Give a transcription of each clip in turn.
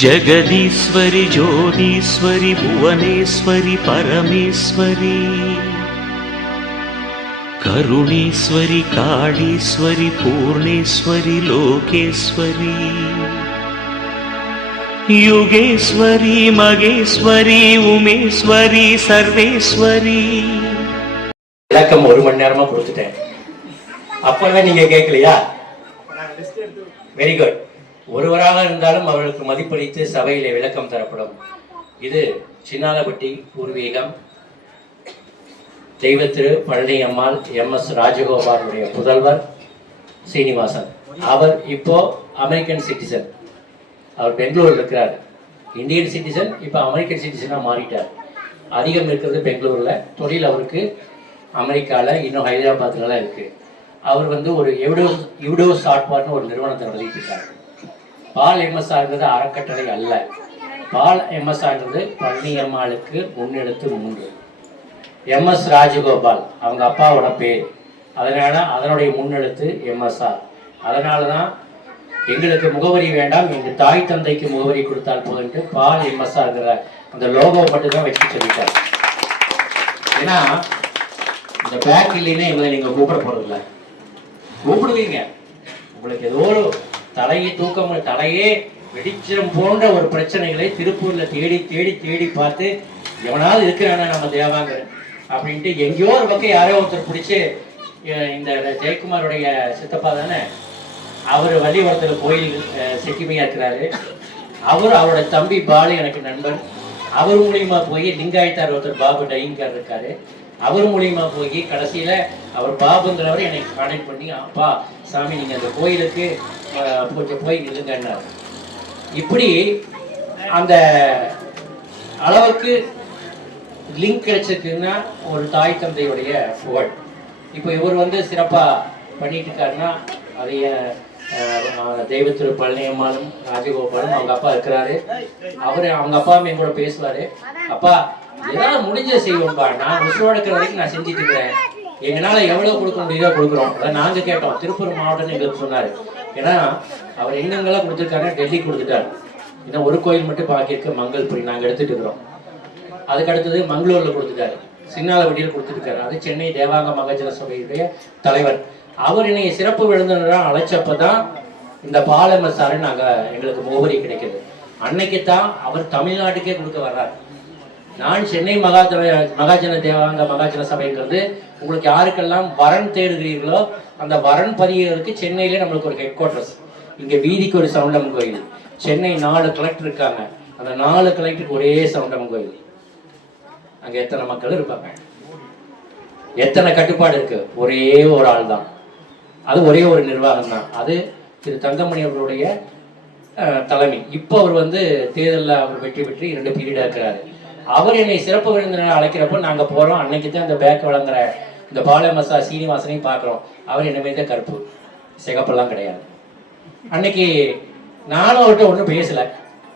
जगदीश्वरि ज्योतीश्वरि भुवनेश्वरि परमेश्वरि करुणेश्वरि काळीश्वरि पूर्णेश्वरि लोकेश्वरि युगेश्वरि मगेश्वरि उमेश्वरि सर्वेश्वरि விளக்கம் ஒரு மணி நேரமா கொடுத்துட்டேன் அப்பவே நீங்க கேட்கலையா வெரி குட் ஒருவராக இருந்தாலும் அவர்களுக்கு மதிப்பளித்து சபையிலே விளக்கம் தரப்படும். இது சின்னாலப்பட்டி பூர்வீகம். தெய்வத்திரு பழனி அம்மாள் எம் எஸ் ராஜகோபாலுடைய புதல்வர் சீனிவாசன். அவர் இப்போ அமெரிக்கன் சிட்டிசன். அவர் பெங்களூர்ல இருக்கிறார். இந்தியன் சிட்டிசன் இப்போ அமெரிக்கன் சிட்டிசனாக மாறிட்டார். அதிகம் இருக்கிறது பெங்களூர்ல. தொழில் அவருக்கு அமெரிக்காவில் இன்னும் ஹைதராபாத்லலாம் இருக்கு. அவர் வந்து ஒரு எவ்டோ எவிடோ சாட்பார்னு ஒரு நிறுவனத்தை நடத்திட்டு இருக்காரு. பால் எம்எஸ்ஆர்ங்கிறது அறக்கட்டளை அல்ல. பால் எம்எஸ்ஆர்ங்கிறது பழனியம்மாளுக்கு முன்னெடுத்து மூன்று. எம்எஸ் ராஜகோபால் அவங்க அப்பாவோட பேர். அதனால அதனுடைய முன்னெழுத்து எம்எஸ்ஆர். அதனால தான் எங்களுக்கு முகவரி வேண்டாம் எங்கள் தாய் தந்தைக்கு முகவரி கொடுத்தால் போதுன்ட்டு பால் எம்எஸ்ஆர்ங்கிற அந்த லோகோ மட்டும்தான் வச்சு சொல்லிட்டார். ஏன்னா இந்த பேக் இல்லைன்னா எங்களை நீங்கள் கூப்பிட போகிறதில்ல கூப்பிடுவீங்க. உங்களுக்கு ஏதோ ஒரு தலையை தூக்கம் தலையே வெடிச்சிடம் போன்ற ஒரு பிரச்சனைகளை திருப்பூர்ல தேடி தேடி தேடி பார்த்து எவனாவது இருக்கிறானா நம்ம தேவாங்க அப்படின்ட்டு எங்கேயோ ஒரு பக்கம் யாரோ ஒருத்தர் பிடிச்சி இந்த ஜெயக்குமாருடைய சித்தப்பா தானே அவர் வள்ளிவரத்தில் கோயில் அஹ், செக்கிமையா இருக்கிறாரு அவர் அவரோட தம்பி பாலு எனக்கு நண்பன். அவர் மூலியமா போய் லிங்காயத்தார் ஒருத்தர் பாபு டைங்கார் இருக்காரு. அவர் மூலியமா போய் கடைசியில அவர் பாபுங்கிறவர் எனக்கு கான்டாக்ட் பண்ணி அப்பா சாமி நீங்க அந்த கோயிலுக்கு கொஞ்சம் போய் நில்லுங்கன்னாரு இப்படி அந்த அளவுக்கு லிங்க் கிடைச்சிருக்குன்னா ஒரு தாய் தந்தையுடைய புகழ். இப்போ இவர் வந்து சிறப்பாக பண்ணிட்டு இருக்காருன்னா அதைய அஹ், தெய்வ திரு பழனியம்மாளும் ராஜகோபாலும் அவங்க அப்பா இருக்கிறாரு. அவரு அவங்க அப்பாவும் என் கூட பேசுவாரு. அப்பா என்னால முடிஞ்ச செய்வோம்ப்பா நான் உசுரோட இருக்கிற வரைக்கும் நான் செஞ்சுட்டு இருக்கிறேன். எங்களால எவ்வளவு கொடுக்க முடியுதோ கொடுக்குறோம். அதை நாங்க கேட்டோம். திருப்பூர் மாவட்டம் எங்களுக்கு சொன்னாரு. ஏன்னா அவர் எங்கெங்கெல்லாம் கொடுத்துருக்காரு டெல்லி கொடுத்துட்டாரு. ஏன்னா ஒரு கோயில் மட்டும் பாக்கி மங்கள் மங்கள்புரி. நாங்கள் எடுத்துட்டு இருக்கிறோம். அதுக்கு அடுத்தது மங்களூர்ல கொடுத்துட்டாரு. சின்னாலவட்டியில் கொடுத்துருக்காரு. அது சென்னை தேவாங்க மகஜன சபையுடைய தலைவர். அவர் என்னை சிறப்பு விருந்தினராக அழைச்சப்பதான் இந்த பாலமசாரு நாங்கள் எங்களுக்கு முகவரி கிடைக்குது. அன்னைக்கு தான் அவர் தமிழ்நாட்டுக்கே கொடுக்க வர்றாரு. நான் சென்னை மகாஜன மகாஜன தேவாங்க மகாஜன சபைங்கிறது உங்களுக்கு யாருக்கெல்லாம் வரன் தேடுகிறீர்களோ அந்த வரன் பதியறதுக்கு சென்னையில நம்மளுக்கு ஒரு ஹெட் குவார்ட்டர்ஸ் இங்க வீதிக்கு ஒரு சவுண்டம் கோயில். சென்னை நாலு கலெக்டர் இருக்காங்க. அந்த நாலு கலெக்டருக்கு ஒரே சவுண்டம் கோயில். அங்க எத்தனை மக்கள் இருப்பாங்க? எத்தனை கட்டுப்பாடு இருக்கு? ஒரே ஒரு ஆள் தான். அது ஒரே ஒரு நிர்வாகம் தான். அது திரு தங்கமணி அவர்களுடைய அஹ், தலைமை. இப்போ அவர் வந்து தேர்தலில் அவர் வெற்றி பெற்று இரண்டு பீரியடாக இருக்கிறாரு. அவர் என்னை சிறப்பு விருந்தினர் அழைக்கிறப்போ நாங்கள் போகிறோம் அன்னைக்கு தான் அந்த பேக் வழங்குற இந்த பாலமசா சீனிவாசனையும் பார்க்குறோம். அவர் என்ன தான் கருப்பு. சிகப்பெல்லாம் கிடையாது. அன்னைக்கு நானும் அவர்கிட்ட ஒன்றும் பேசலை.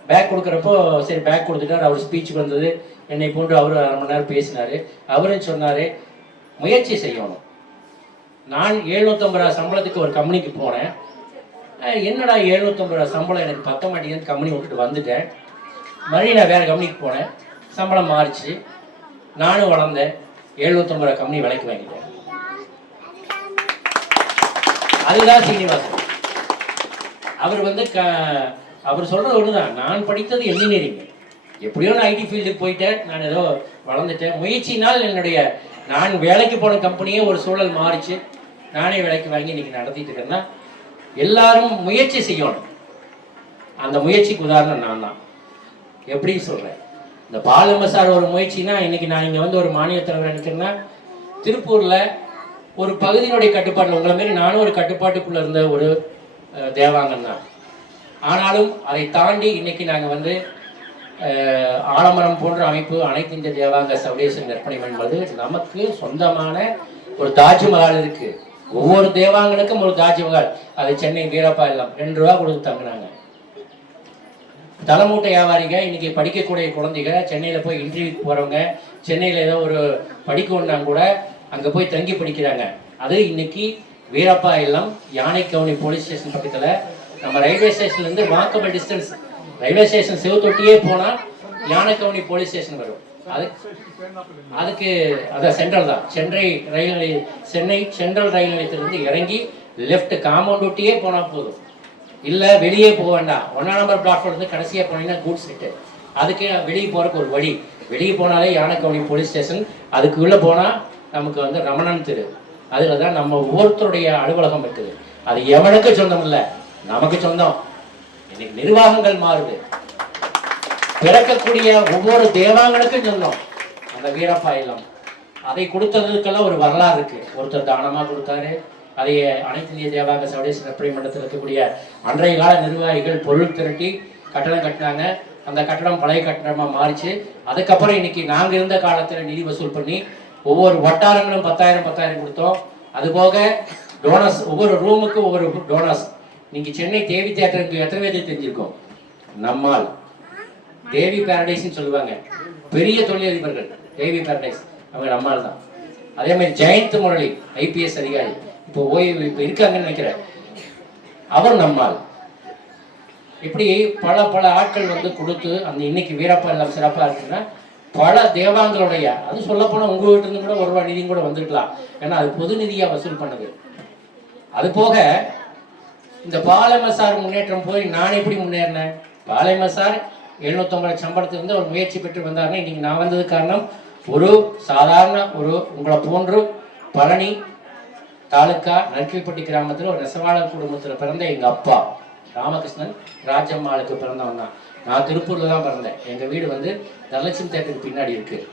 பேக் கொடுக்குறப்போ சரி பேக் கொடுத்துட்டார். அவர் ஸ்பீச்சுக்கு வந்தது. என்னை போன்று அவர் அரை மணி நேரம் பேசினார். அவரும் சொன்னார் முயற்சி செய்யணும். நான் எழுநூத்தம்பது ரூபா சம்பளத்துக்கு ஒரு கம்பெனிக்கு போனேன். என்னடா எழுநூத்தம்பது ரூபா சம்பளம்? எனக்கு பத்த மாட்டேங்குது கம்பெனி விட்டுட்டு வந்துட்டேன். மறுபடியும் நான் வேறு கம்பெனிக்கு போனேன். சம்பளம் மாறிச்சு. நானும் வளர்ந்தேன். எழுநூத்தம்பது ரூபா கம்பெனி விலைக்கு வாங்கிட்டேன். அதுதான் சீனிவாசன். அவர் வந்து க அவர் சொல்றது ஒண்ணுதான். நான் படித்தது என்ஜினியரிங் எப்படியோ நான் ஐடி ஃபீல்டுக்கு போயிட்டேன். நான் ஏதோ வளர்ந்துட்டேன். முயற்சினால் என்னுடைய நான் வேலைக்கு போன கம்பெனியே ஒரு சூழல் மாறிச்சு. நானே வேலைக்கு வாங்கி இன்னைக்கு நடத்திட்டு இருக்கேன்னா எல்லாரும் முயற்சி செய்யணும். அந்த முயற்சிக்கு உதாரணம் நான் தான். எப்படி சொல்றேன்? இந்த பாலமசார் ஒரு முயற்சினா இன்னைக்கு நான் இங்க வந்து ஒரு மாநில தலைவர் நினைக்கிறேன்னா திருப்பூர்ல ஒரு பகுதியினுடைய கட்டுப்பாட்டில் உங்களை மாரி நானும் ஒரு கட்டுப்பாட்டுக்குள்ள இருந்த ஒரு தேவாங்கம் தேவாங்கன் தான். ஆனாலும் அதை தாண்டி இன்னைக்கு நாங்க வந்து ஆலமரம் போன்ற அமைப்பு அனைத்து இந்த தேவாங்க சவுடேசன் நிற்பனை என்பது நமக்கு சொந்தமான ஒரு தாஜ்மஹால் இருக்கு. ஒவ்வொரு தேவாங்கனுக்கும் ஒரு தாஜ்மஹால். அது சென்னை வீரப்பா எல்லாம் ரெண்டு ரூபா கொடுத்து தங்கினாங்க. தலைமூட்டை வியாபாரிங்க இன்னைக்கு படிக்கக்கூடிய குழந்தைங்க சென்னையில் போய் இன்டர்வியூக்கு போகிறவங்க சென்னையில் ஏதோ ஒரு படிக்கணும்னா கூட அங்கே போய் தங்கி படிக்கிறாங்க. அது இன்னைக்கு வீரப்பா இல்லம் யானைக்கவுனி போலீஸ் ஸ்டேஷன் பக்கத்தில் நம்ம ரயில்வே ஸ்டேஷன்லேருந்து வாக்கபிள் டிஸ்டன்ஸ் ரயில்வே ஸ்டேஷன் செவத்தொட்டியே போனால் யானைக்கவுனி போலீஸ் ஸ்டேஷன் வரும். அது அதுக்கு அதான் சென்ட்ரல் தான். சென்னை ரயில் நிலைய சென்னை சென்ட்ரல் ரயில் நிலையத்திலிருந்து இறங்கி லெஃப்ட் காம்பவுண்ட் ஒட்டியே போனால் போதும். இல்லை வெளியே போக வேண்டாம். ஒன்றாம் நம்பர் பிளாட்ஃபார்ம் இருந்து கடைசியாக போனீங்கன்னா கூட்ஸ் செட்டு அதுக்கு வெளியே போகிறக்கு ஒரு வழி. வெளியே போனாலே யானைக்கவுனி போலீஸ் ஸ்டேஷன் அதுக்கு போனால் நமக்கு வந்து ரமணன் தெரு. அதில் தான் நம்ம ஒவ்வொருத்தருடைய அலுவலகம் இருக்குது. அது எவனுக்கு சொந்தம் இல்லை? நமக்கு சொந்தம். இன்னைக்கு நிர்வாகங்கள் மாறுது. பிறக்கக்கூடிய ஒவ்வொரு தேவாங்களுக்கும் சொந்தம். அந்த வீரப்பாயிலம் அதை கொடுத்ததுக்கெல்லாம் ஒரு வரலாறு இருக்கு. ஒருத்தர் தானமாக கொடுத்தாரு? அதை அனைத்து இந்திய தேவாங்க சவடேஸ்வர நற்பணி மண்டலத்தில் இருக்கக்கூடிய அன்றைய கால நிர்வாகிகள் பொருள் திரட்டி கட்டணம் கட்டினாங்க. அந்த கட்டணம் பழைய கட்டணமாக மாறிச்சு. அதுக்கப்புறம் இன்னைக்கு நாங்கள் இருந்த காலத்தில் நிதி வசூல் பண்ணி ஒவ்வொரு வட்டாரங்களும் பத்தாயிரம் பத்தாயிரம் கொடுத்தோம். அதுபோக டோனஸ் ஒவ்வொரு ரூமுக்கும் ஒவ்வொரு டோனஸ் நீங்கள் சென்னை தேவி தேட்டருக்கு எத்தனை பேர் தெரிஞ்சிருக்கோம்? நம்மால். தேவி பேரடைஸ்ன்னு சொல்லுவாங்க. பெரிய தொழிலதிபர்கள். தேவி பேரடைஸ் அவங்க நம்மால் தான் அதே மாதிரி ஜெயந்த் முரளி ஐபிஎஸ் அதிகாரி. இப்போ ஓய்வு இப்போ இருக்காங்கன்னு நினைக்கிறேன். அவர் நம்மால். இப்படி பல பல ஆட்கள் வந்து கொடுத்து அந்த இன்னைக்கு வீரப்பா எல்லாம் சிறப்பாக இருக்குன்னா பல தேவாங்களுடைய அது சொல்லப்போனால் உங்கள் உங்க இருந்து கூட ஒரு ரூபாய் நிதியும் கூட வந்திருக்கலாம். ஏன்னா அது பொது நிதியாக வசூல் பண்ணுது. அது போக இந்த பாலமசார் முன்னேற்றம் போய் நான் எப்படி முன்னேறினேன்? பாலமசார் எழுநூத்தொம்பது சம்பளத்துலேருந்து ஒரு முயற்சி பெற்று வந்தாருன்னா இன்னைக்கு நான் வந்தது காரணம் ஒரு சாதாரண ஒரு உங்களை போன்று பழனி தாலுக்கா நற்கில்பட்டி கிராமத்தில் ஒரு நெசவாளர் குடும்பத்தில் பிறந்த எங்கள் அப்பா. ராமகிருஷ்ணன் ராஜம்மாளுக்கு பிறந்தவன் தான். நான் திருப்பூரில் தான் பிறந்தேன். எங்கள் வீடு வந்து தனலட்சுமி தேட்டருக்கு பின்னாடி இருக்குது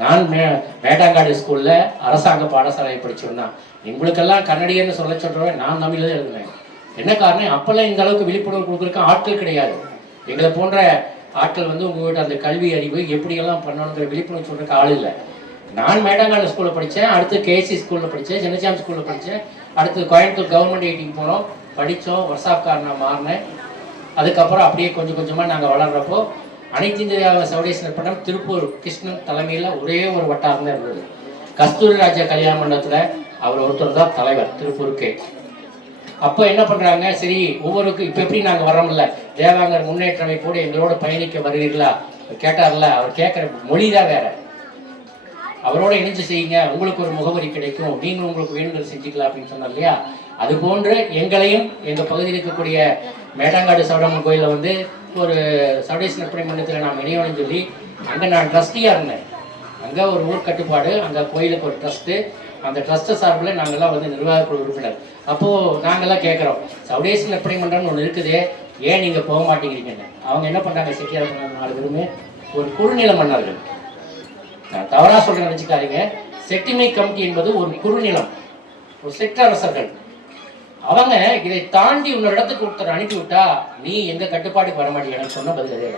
நான் மே மேட்டாங்காடு ஸ்கூலில் அரசாங்க பாடசாலையை படித்தவன் தான். எங்களுக்கெல்லாம் கன்னடியன்னு சொல்ல சொல்கிறவன் நான் தமிழில் தான் எழுதுனேன் என்ன காரணம்? அப்போல்லாம் இந்த அளவுக்கு விழிப்புணர்வு கொடுக்குறக்கு ஆட்கள் கிடையாது. எங்களை போன்ற ஆட்கள் வந்து உங்கள் வீட்டு அந்த கல்வி அறிவு எப்படியெல்லாம் பண்ணணுங்கிற விழிப்புணர்வு சொல்கிறதுக்கு ஆள் இல்லை. நான் மேடங்கால ஸ்கூலில் படித்தேன் அடுத்து கேசி ஸ்கூலில் படித்தேன் சின்னச்சாமி ஸ்கூலில் படித்தேன் அடுத்து கோயம்புத்தூர் கவர்மெண்ட் எயிட்டிங் போனோம். படித்தோம் ஒர்க்ஷாப்கார் நான் மாறினேன். அதுக்கப்புறம் அப்படியே கொஞ்சம் கொஞ்சமாக நாங்கள் வளர்றப்போ அனைத்து இந்திய சவுடேஸ்வரர் படம் திருப்பூர் கிருஷ்ணன் தலைமையில் ஒரே ஒரு வட்டாரம் தான் இருந்தது. கஸ்தூரி ராஜா கல்யாண மண்டபத்தில் அவர் ஒருத்தர் தான் தலைவர் திருப்பூருக்கு. அப்போ என்ன பண்ணுறாங்க சரி ஒவ்வொருக்கு இப்போ எப்படி நாங்கள் வரோம்ல தேவாங்கர் முன்னேற்றமை கூட எங்களோட பயணிக்க வருவீர்களா? கேட்டார்ல அவர் கேட்குற மொழி தான் வேறு. அவரோட இணைஞ்சு செய்யுங்க. உங்களுக்கு ஒரு முகவரி கிடைக்கும். நீங்களும் உங்களுக்கு வேணுங்கிறது செஞ்சுக்கலாம் அப்படின்னு சொன்னார் இல்லையா? அது போன்று எங்களையும் எங்கள் பகுதியில் இருக்கக்கூடிய மேட்டாங்காடு சவுடம்மன் கோயிலில் வந்து ஒரு சவுடேஸ் நற்பணி மன்றத்தில் நாம் இணையணும்னு சொல்லி அங்கே நான் ட்ரஸ்டியாக இருந்தேன். அங்கே ஒரு ஊர் கட்டுப்பாடு அங்கே கோயிலுக்கு ஒரு ட்ரஸ்ட்டு. அந்த ட்ரஸ்ட்டு சார்பில் நாங்கள்லாம் வந்து நிர்வாக குழு உறுப்பினர். அப்போது நாங்கள்லாம் கேட்குறோம் சவுடேஸ் நற்பணி மன்றம்னு ஒன்று இருக்குது. ஏன் நீங்கள் போக மாட்டேங்கிறீங்கன்னு? அவங்க என்ன பண்ணுறாங்க செட்டியார் நாலு பேருமே. ஒரு குறுநில மன்னர்கள். நான் தவறா சொல்ற நினைச்சுக்காதீங்க. செட்டிமை கமிட்டி என்பது ஒரு குறுநிலம் ஒரு சிற்றரசர்கள் அவங்க இதை தாண்டி இன்னொரு இடத்துக்கு ஒருத்தர் அனுப்பி விட்டா நீ எங்க கட்டுப்பாட்டுக்கு வர மாட்டேங்கன்னு சொன்ன பதில் அதே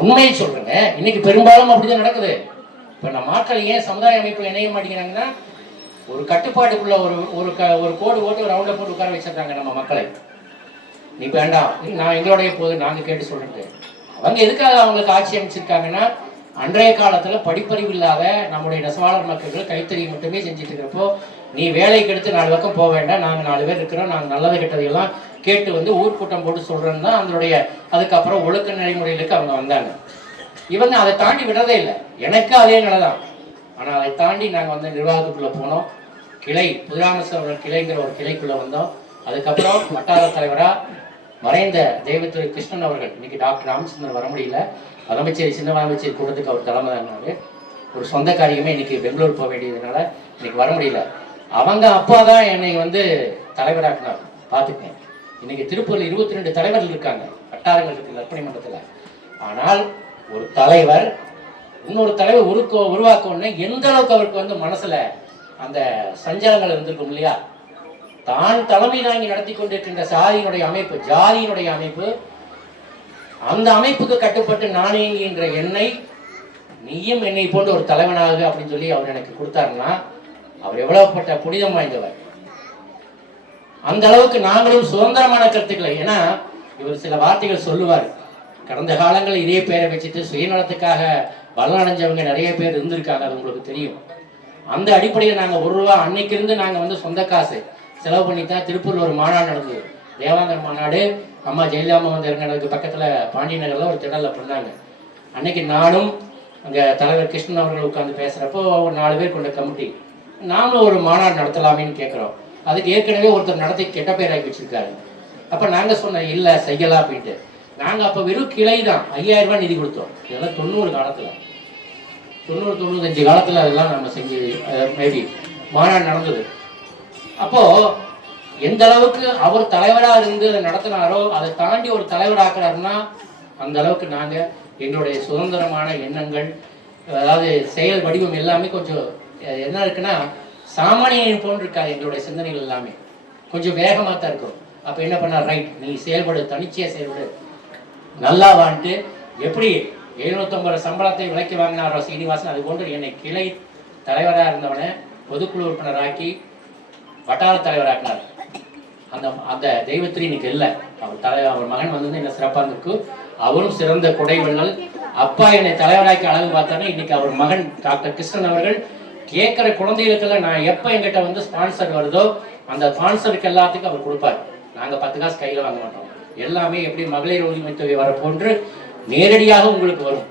உண்மையை சொல்றேங்க. இன்னைக்கு பெரும்பாலும் அப்படிதான் நடக்குது. இப்ப நம்ம மக்கள் ஏன் சமுதாய அமைப்பு இணைய மாட்டேங்கிறாங்கன்னா ஒரு கட்டுப்பாட்டுக்குள்ள ஒரு ஒரு க ஒரு கோடு ஓட்டு ஒரு ரவுண்ட போட்டு உட்கார வச்சிருக்காங்க நம்ம மக்களை. நீ வேண்டாம். நான் எங்களுடைய போது நாங்க கேட்டு சொல்றேன் அவங்க எதுக்காக அவங்களுக்கு ஆட்சி அமைச்சிருக்காங்கன்னா அன்றைய காலத்துல படிப்பறிவு இல்லாத நம்முடைய நெசவாளர் மக்கள்கள் கைத்தறி மட்டுமே செஞ்சுட்டு இருக்கிறப்போ நீ வேலைக்கு எடுத்து நாலு பக்கம் போக வேண்டாம் நாங்க நாலு பேர் இருக்கிறோம் நாங்க நல்லது கெட்டதையெல்லாம் கேட்டு வந்து ஊர்க்கூட்டம் போட்டு சொல்றேன்னு தான் அதனுடைய அதுக்கப்புறம் ஒழுக்க நடைமுறைகளுக்கு அவங்க வந்தாங்க. இவங்க அதை தாண்டி விடுறதே இல்லை. எனக்கு அதே நிலை தான் ஆனால் அதை தாண்டி நாங்கள் வந்து நிர்வாகத்துக்குள்ளே போனோம். கிளை புதுராமேஸ்வரர் கிளைங்கிற ஒரு கிளைக்குள்ளே வந்தோம். அதுக்கப்புறம் வட்டார தலைவராக மறைந்த தெய்வத்துறை கிருஷ்ணன் அவர்கள் இன்னைக்கு டாக்டர் ராமச்சந்திரன் வர முடியல. முதலமைச்சர் சின்ன முதலமைச்சர் கூட்டத்துக்கு அவர் தலைமை தாங்கினாரு ஒரு சொந்த காரியமே இன்னைக்கு பெங்களூர் போக வேண்டியதுனால இன்னைக்கு வர முடியல. அவங்க அப்பா தான் என்னை வந்து தலைவராக்கினார். பார்த்துக்கேன் இன்னைக்கு திருப்பூரில் இருபத்தி ரெண்டு தலைவர்கள் இருக்காங்க. வட்டாரங்கள் இருக்கு நற்பணி மன்றத்தில் ஆனால் ஒரு தலைவர் இன்னொரு தலைவர் உருக்கோ உருவாக்கணும்னா எந்த அளவுக்கு அவருக்கு வந்து மனசுல அந்த சஞ்சலங்கள் இருந்திருக்கும் இல்லையா? தான் தலைமை தாங்கி நடத்தி கொண்டிருக்கின்ற சாதியினுடைய அமைப்பு ஜாதியினுடைய அமைப்பு அந்த அமைப்புக்கு கட்டுப்பட்டு நாணயங்கின்ற என்னை நீயும் என்னை போன்ற ஒரு தலைவனாக அப்படின்னு சொல்லி அவர் எனக்கு கொடுத்தாருன்னா அவர் எவ்வளவுப்பட்ட புனிதம் வாய்ந்தவர். அந்த அளவுக்கு நாங்களும் சுதந்திரமான கருத்துக்களை ஏன்னா இவர் சில வார்த்தைகள் சொல்லுவார். கடந்த காலங்களில் இதே பேரை வச்சுட்டு சுயநலத்துக்காக பலனடைஞ்சவங்க நிறைய பேர் இருந்திருக்காங்க அது உங்களுக்கு தெரியும். அந்த அடிப்படையில் நாங்கள் ஒரு ரூபா அன்னைக்கு இருந்து நாங்கள் வந்து சொந்த காசு. செலவு பண்ணி தான் திருப்பூர்ல ஒரு மாநாடு நடந்தது. தேவாங்கர் மாநாடு. அம்மா ஜெயலலிதா அம்மா வந்து இறங்கினதுக்கு பக்கத்தில் பாண்டிய நகரில் ஒரு திடலில் பண்ணாங்க. அன்னைக்கு நானும் அங்கே தலைவர் கிருஷ்ணன் அவர்கள் உட்காந்து பேசுகிறப்போ ஒரு நாலு பேர் கொண்ட கமிட்டி. நாமளும் ஒரு மாநாடு நடத்தலாமேன்னு கேட்குறோம் அதுக்கு ஏற்கனவே ஒருத்தர் நடத்தி கெட்ட பேராகி வச்சிருக்காரு. அப்போ நாங்கள் சொன்னோம் இல்லை செய்யலாம் அப்படின்ட்டு. நாங்கள் அப்போ வெறும் கிளை தான். ஐயாயிரம் ரூபாய் நிதி கொடுத்தோம். இதெல்லாம் தொண்ணூறு காலத்தில். தொண்ணூறு தொண்ணூத்தஞ்சு காலத்தில் அதெல்லாம் நம்ம செஞ்சு மேபி மாநாடு நடந்தது. அப்போ எந்த அளவுக்கு அவர் தலைவரா இருந்து அதை நடத்தினாரோ அதை தாண்டி ஒரு தலைவராக்குறாருன்னா அந்த அளவுக்கு நாங்க எங்களுடைய சுதந்திரமான எண்ணங்கள் அதாவது செயல் வடிவம் எல்லாமே கொஞ்சம் என்ன இருக்குன்னா சாமானியன் போன்று இருக்காது எங்களுடைய சிந்தனைகள் எல்லாமே. கொஞ்சம் வேகமாக தான் இருக்கும். அப்போ என்ன பண்ணார்? ரைட் நீ செயல்படு தனிச்சையாக செயல்படு. நல்லா வாழ்ந்துட்டு எப்படி எழுநூத்தம்பது சம்பளத்தை விலைக்கு வாங்கினாரோ சீனிவாசன் அது போன்று என்னை கிளை தலைவராக இருந்தவனை பொதுக்குழு உறுப்பினராக்கி வட்டார தலைவராக்கினார் அந்த அந்த தெய்வத்திரி இன்னைக்கு இல்லை. அவர் தலை அவர் மகன் வந்தது என்ன சிறப்பாக இருந்திருக்கு. அவரும் சிறந்த குடைவள்ளல். அப்பா என்னை தலைவராக்கி அழகு பார்த்தானே இன்னைக்கு அவர் மகன் டாக்டர் கிருஷ்ணன் அவர்கள் கேட்குற குழந்தைகளுக்கெல்லாம் நான் எப்போ எங்கிட்ட வந்து ஸ்பான்சர் வருதோ அந்த ஸ்பான்சருக்கு எல்லாத்துக்கும் அவர் கொடுப்பார். நாங்கள் பத்து காசு கையில் வாங்க மாட்டோம். எல்லாமே எப்படி மகளிர் உரிமை தொகை வரப்போன்று நேரடியாக உங்களுக்கு வரும்.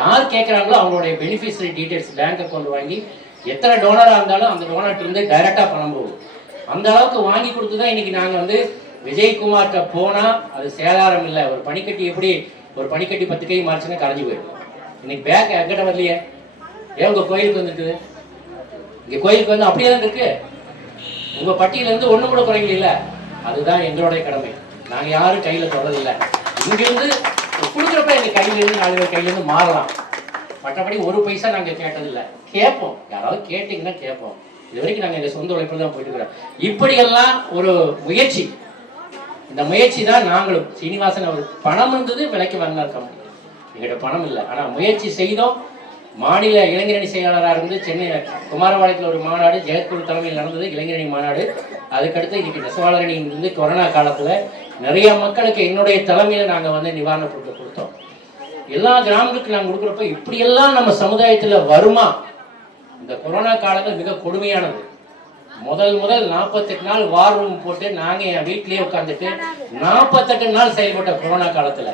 யார் கேட்குறாங்களோ அவங்களுடைய பெனிஃபிஷரி டீட்டெயில்ஸ் பேங்க் அக்கௌண்ட் வாங்கி எத்தனை டோனராக இருந்தாலும் அந்த டோனர்ட் இருந்து டைரெக்டாக பணம் போகும் அந்த அளவுக்கு வாங்கி கொடுத்து தான் இன்னைக்கு நாங்கள் வந்து விஜயகுமார்கிட்ட போனால் அது சேதாரம் இல்லை. ஒரு பனிக்கட்டி எப்படி ஒரு பனிக்கட்டி பத்து கை மாறிச்சுன்னா கரைஞ்சி போயிடும். இன்னைக்கு பேக் எங்கிட்ட வரலையே. ஏன் உங்கள் கோயிலுக்கு வந்துருக்குது? இங்கே கோயிலுக்கு வந்து அப்படியே தான் இருக்கு. உங்கள் பட்டியலேருந்து ஒன்று கூட குறையில அதுதான் எங்களுடைய கடமை. நாங்கள் யாரும் கையில் தொடரல இங்கேருந்து கொடுக்குறப்ப எங்கள் கையிலேருந்து நாலு பேர் கையிலேருந்து மாறலாம். மற்றபடி ஒரு பைசா நாங்கள் கேட்டதில்லை. கேட்போம். யாராவது கேட்டிங்கன்னா கேட்போம். இது வரைக்கும் நாங்கள் எங்கள் சொந்த உழைப்பில் தான் போயிட்டு இருக்கிறோம். இப்படியெல்லாம் ஒரு முயற்சி. இந்த முயற்சி தான் நாங்களும். சீனிவாசன் அவர் பணம் இருந்தது விலைக்கு வாங்கினார் கம்பெனி. எங்கிட்ட பணம் இல்லை. ஆனால் முயற்சி செய்தோம். மாநில இளைஞரணி செயலாளராக இருந்து சென்னை குமாரபாளையத்தில் ஒரு மாநாடு ஜெயக்குழு தலைமையில் நடந்தது இளைஞரணி மாநாடு. அதுக்கடுத்து இன்னைக்கு நெசவாளரணி இருந்து கொரோனா காலத்தில் நிறைய மக்களுக்கு என்னுடைய தலைமையில் நாங்கள் வந்து நிவாரணப் பொருட்கள் கொடுத்தோம். எல்லா கிராமங்களுக்கு நாங்கள் கொடுக்குறப்ப இப்படியெல்லாம் நம்ம சமுதாயத்தில் வருமா? இந்த கொரோனா காலங்கள் மிக கொடுமையானது. முதல் முதல் நாற்பத்தெட்டு நாள் வார் ரூம் போட்டு நாங்கள் என் வீட்டிலேயே உட்காந்துட்டு நாற்பத்தெட்டு நாள் செயல்பட்ட கொரோனா காலத்தில்.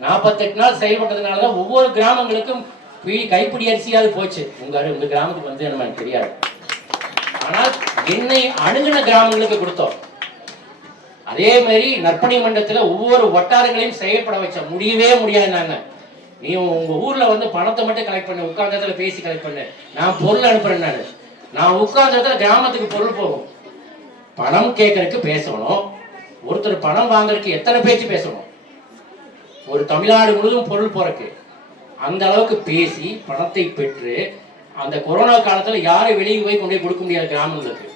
நாற்பத்தெட்டு நாள் செயல்பட்டதுனால தான் ஒவ்வொரு கிராமங்களுக்கும் பி- கைப்பிடி அரிசியாவது போச்சு. உங்க அரு- உங்க கிராமத்துக்கு வந்து நம்ம எனக்கு தெரியாது. ஆனால் என்னை அணுகின கிராமங்களுக்கு கொடுத்தோம். அதே மாதிரி நற்பணி மண்டலத்துல ஒவ்வொரு வட்டாரங்களையும் செயல்பட வச்ச முடியவே முடியாது நாங்க. நீ உங்க ஊர்ல வந்து பணத்தை மட்டும் கலெக்ட் பண்ணு உட்கார்ந்ததுல பேசி கலெக்ட் பண்ணு. நான் பொருள் அனுப்புறேன் நான். நான் உட்கார்ந்ததுல கிராமத்துக்கு பொருள் போகும். பணம் கேட்கறதுக்கு பேசணும். ஒருத்தர் பணம் வாங்குறதுக்கு எத்தனை பேச்சு பேசணும்? ஒரு தமிழ்நாடு முழுதும் பொருள் போறக்கு அந்த அளவுக்கு பேசி பணத்தை பெற்று அந்த கொரோனா காலத்துல யாரை வெளியே போய் கொண்டு போய் கொடுக்க முடியாத கிராமங்களுக்கு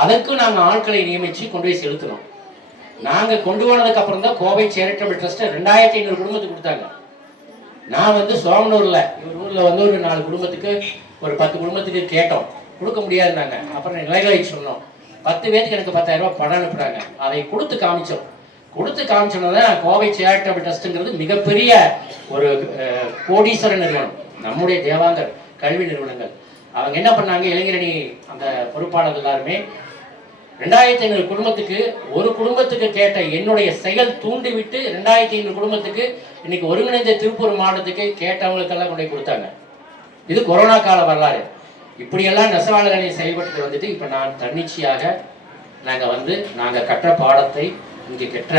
அதற்கு நாங்க ஆட்களை நியமிச்சு கொண்டு போய் செலுத்தினோம். நாங்க கொண்டு போனதுக்கு அப்புறம் தான் கோவை சேரிட்டபிள் ட்ரஸ்ட் ரெண்டாயிரத்தி ஐநூறு குடும்பத்துக்கு கொடுத்தாங்க. நான் வந்து சோமனூர்ல இவர் ஊர்ல வந்து ஒரு நாலு குடும்பத்துக்கு ஒரு பத்து குடும்பத்துக்கு கேட்டோம். கொடுக்க முடியாதுன்னாங்க. அப்புறம் நிலைகளை சொன்னோம். பத்து பேருக்கு எனக்கு பத்தாயிரம் ரூபாய் பணம் அனுப்புறாங்க அதை கொடுத்து காமிச்சோம். கொடுத்து காமிச்சோம்னா கோவை சேரிட்டபிள் ட்ரஸ்ட்ங்கிறது மிகப்பெரிய ஒரு கோடீஸ்வர நிறுவனம். நம்முடைய தேவாங்கர் கல்வி நிறுவனங்கள். அவங்க என்ன பண்ணாங்க? இளைஞரணி அந்த பொறுப்பாளர்கள் எல்லாருமே ரெண்டாயிரத்தி ஐநூறு குடும்பத்துக்கு ஒரு குடும்பத்துக்கு கேட்ட என்னுடைய செயல் தூண்டிவிட்டு ரெண்டாயிரத்தி ஐநூறு குடும்பத்துக்கு இன்னைக்கு ஒருங்கிணைந்த திருப்பூர் மாவட்டத்துக்கு கேட்டவங்களுக்கெல்லாம் கொண்டு கொடுத்தாங்க. இது கொரோனா கால வரலாறு. இப்படியெல்லாம் நெசவாளர்களை செயல்பட்டு வந்துட்டு இப்போ நான் தன்னிச்சையாக நாங்கள் வந்து நாங்கள் கற்ற பாடத்தை இங்கே கற்ற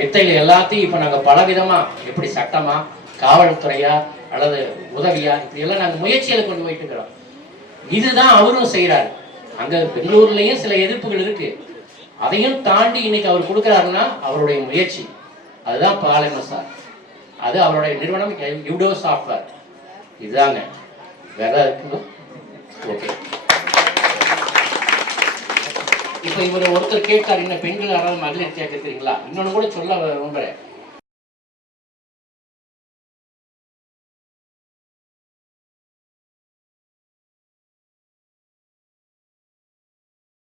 வித்தைகள் எல்லாத்தையும் இப்போ நாங்கள் பலவிதமாக எப்படி சட்டமா காவல்துறையா அல்லது உதவியா இப்படியெல்லாம் நாங்கள் முயற்சிகளை கொண்டு போயிட்டு இருக்கிறோம். இதுதான் அவரும் செய்கிறாரு அங்க பெங்களூர்லயும் சில எதிர்ப்புகள் இருக்கு. அதையும் தாண்டி இன்னைக்கு அவர் கொடுக்குறாருன்னா அவருடைய முயற்சி. அதுதான் பாலமசார் அது அவருடைய நிறுவனம் யூடோ சாஃப்ட்வேர். இதுதாங்க. வேற இருக்குங்களா ஓகே. இப்போ இவர் ஒருத்தர் கேட்டார் இன்னும் பெண்கள் யாராவது மகளிர் கேட்கறீங்களா இன்னொன்று கூட சொல்ல விரும்புகிறேன்